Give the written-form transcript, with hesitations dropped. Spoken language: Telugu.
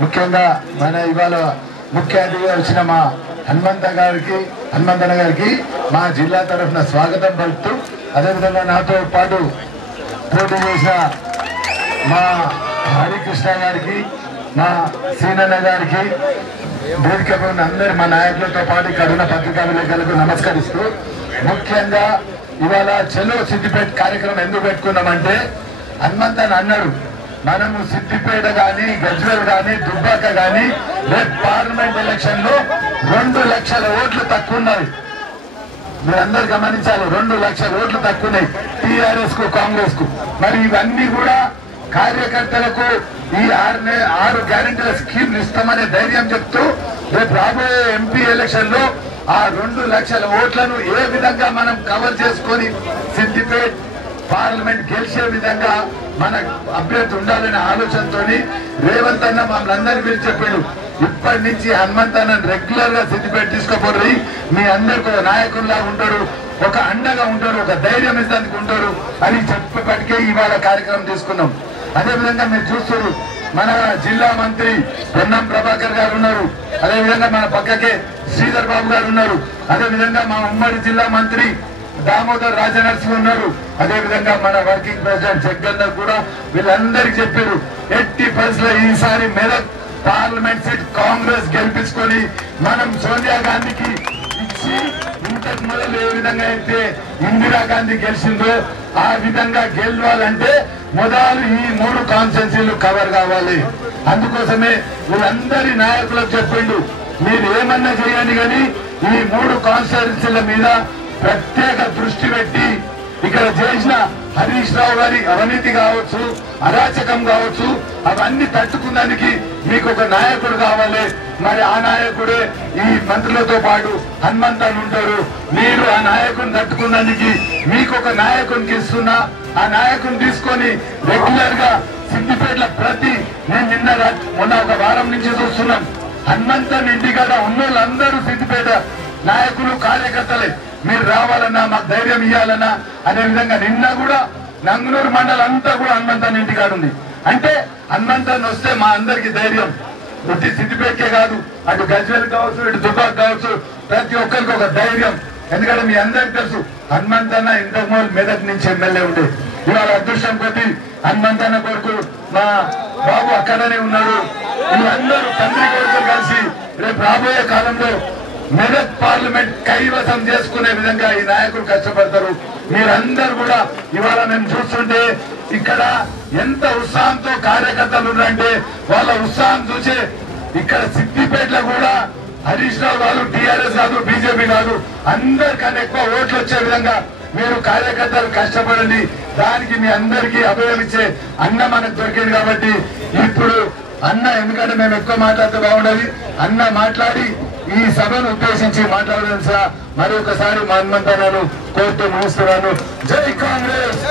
ముఖ్యంగా మన ఇవాళ ముఖ్య అతిథిగా వచ్చిన మా హనుమంతన్న గారికి మా జిల్లా తరఫున స్వాగతం పలుకుతూ, అదేవిధంగా నాతో పాటు పోటీ చేసిన మా హరికృష్ణ గారికి, మా సీనన్న గారికి, వేదికపై ఉన్న అందరి మా నాయకులతో పాటు ఇక్కడ ఉన్న పత్రికా విలేకరులకు నమస్కరిస్తూ, ముఖ్యంగా ఇవాళ చలో సిద్దిపేట కార్యక్రమం ఎందుకు పెట్టుకున్నామంటే, హనుమంతన్న అన్నాడు మనము సిద్దిపేట కానీ, గజ్వేల్ కానీ, దుబ్బాక కానీ రేపు పార్లమెంట్ ఎలక్షన్ లో 2 లక్షల ఓట్లు తక్కువ ఉన్నాయి. మీరందరూ గమనించాలి, 2 లక్షల ఓట్లు తక్కువ ఉన్నాయి టీఆర్ఎస్ కు, కాంగ్రెస్ కు. మరి ఇవన్నీ కూడా కార్యకర్తలకు ఈ 6 గ్యారెంటీల స్కీమ్ ఇస్తామనే ధైర్యం చెప్తూ రేపు రాబోయే ఎంపీ ఎలక్షన్ లో ఆ 2 లక్షల ఓట్లను ఏ విధంగా మనం కవర్ చేసుకొని సిద్దిపేట పార్లమెంట్ గెలిచే విధంగా మన అభ్యర్థి ఉండాలనే ఆలోచనతో రేవంత్ అన్న మమ్మల్ని అందరినీ పిలిచి చెప్పాడు, ఇప్పటి నుంచి హనుమంతన్న రెగ్యులర్ గా సిద్దిపేట తీసుకుపోయి మీ అందరికి ఒక నాయకుల్లా ఉంటాడు, ఒక అండగా ఉంటాడు, ఒక ధైర్యం ఇస్తానికి ఉంటాడు అని చెప్పేపటికే ఇవాళ కార్యక్రమం తీసుకున్నాం. అదేవిధంగా మీరు చూస్తారు, మన జిల్లా మంత్రి పొన్నం ప్రభాకర్ గారు ఉన్నారు, అదేవిధంగా మన పక్కకే శ్రీధర్ బాబు గారు ఉన్నారు, అదేవిధంగా మా ఉమ్మడి జిల్లా మంత్రి దామోదర్ రాజనరసింహ ఉన్నారు, అదేవిధంగా మన వర్కింగ్ ప్రెసిడెంట్ జగ్గన్న కూడా వీళ్ళందరికీ చెప్పారు, ఎట్టి పరిస్థితుల్లో ఈసారి మెదక్ పార్లమెంట్ సీట్ కాంగ్రెస్ గెలిపించుకొని మనం సోనియా గాంధీకి ఇచ్చి ఇంతకు మొదలు ఏ విధంగా అయితే ఇందిరాగాంధీ గెలిచిందో ఆ విధంగా గెలవాలంటే మొదలు ఈ 3 కాన్స్టిట్యున్సీలు కవర్ కావాలి. అందుకోసమే వీళ్ళందరి నాయకులకు చెప్పిండు, మీరు ఏమన్నా చేయండి కానీ ఈ 3 కాన్స్టిట్యున్సీల మీద ప్రత్యేక దృష్టి పెట్టి ఇక్కడ చేసిన హరీష్ రావు గారి అవినీతి కావచ్చు, అరాచకం కావచ్చు, అవన్నీ తట్టుకున్నానికి మీకు ఒక నాయకుడు కావాలి. మరి ఆ నాయకుడే ఈ మంత్రులతో పాటు హనుమంతన్న ఉంటారు. మీరు ఆ నాయకుని తట్టుకున్నానికి మీకు ఒక నాయకునికి ఇస్తున్నా, ఆ నాయకుని తీసుకొని రెగ్యులర్ గా సిద్దిపేటలో నేను మొన్న ఒక వారం నుంచి చూస్తున్నాం, హనుమంతన్న ఇంటికాడ ఉన్నోళ్ళందరూ సిద్దిపేట నాయకులు, కార్యకర్తలే. మీరు రావాలన్నా, మాకు ధైర్యం ఇవ్వాలన్నా అనే విధంగా నిన్న కూడా నంగునూరు మండలం అంతా కూడా హనుమంతన్న ఇంటికాడ ఉంది. అంటే హనుమంతన్న వస్తే మా అందరికి ధైర్యం, ప్రతి సిద్దిపేటకే కాదు, అటు గజ్వేల్ కావచ్చు, ఇటు దుబ్బాక కావచ్చు, ప్రతి ఒక్కరికి ఒక ధైర్యం. ఎందుకంటే మీ అందరికి తెలుసు, హనుమంతన్న ఇంతకు ముందు మెదక్ నుంచి ఎమ్మెల్యే ఉండే, ఇవాళ అదృష్టం కొద్ది హనుమంతన్న కొడుకు మా బాబు అక్కడనే ఉన్నాడు. వీళ్ళందరూ తండ్రి కొడుకులు కలిసి రేపు రాబోయే కాలంలో మెదక్ పార్లమెంట్ కైవసం చేసుకునే విధంగా ఈ నాయకులు కష్టపడతారు. మీరందరూ కూడా ఇవాళ మేము చూస్తుంటే ఇక్కడ ఎంత ఉత్సాహంతో కార్యకర్తలు ఉన్నారంటే వాళ్ళ ఉత్సాహం చూసే ఇక్కడ సిద్దిపేటలో కూడా హరీష్ రావు కాదు, టీఆర్ఎస్ కాదు, బీజేపీ కాదు, అందరికన్నా ఎక్కువ ఓట్లు వచ్చే విధంగా మీరు కార్యకర్తలు కష్టపడండి. దానికి మీ అందరికీ అభయం ఇచ్చే అన్న మనకు దొరికింది కాబట్టి ఇప్పుడు అన్న, ఎందుకంటే మేము ఎక్కువ మాట్లాడితే బాగుండదు, అన్న మాట్లాడి ఈ సభను ఉద్దేశించి మాట్లాడడం సార్ మరి ఒకసారి మా హనుమంతన్నను కోర్టు ముగిస్తున్నాను. జై కాంగ్రెస్.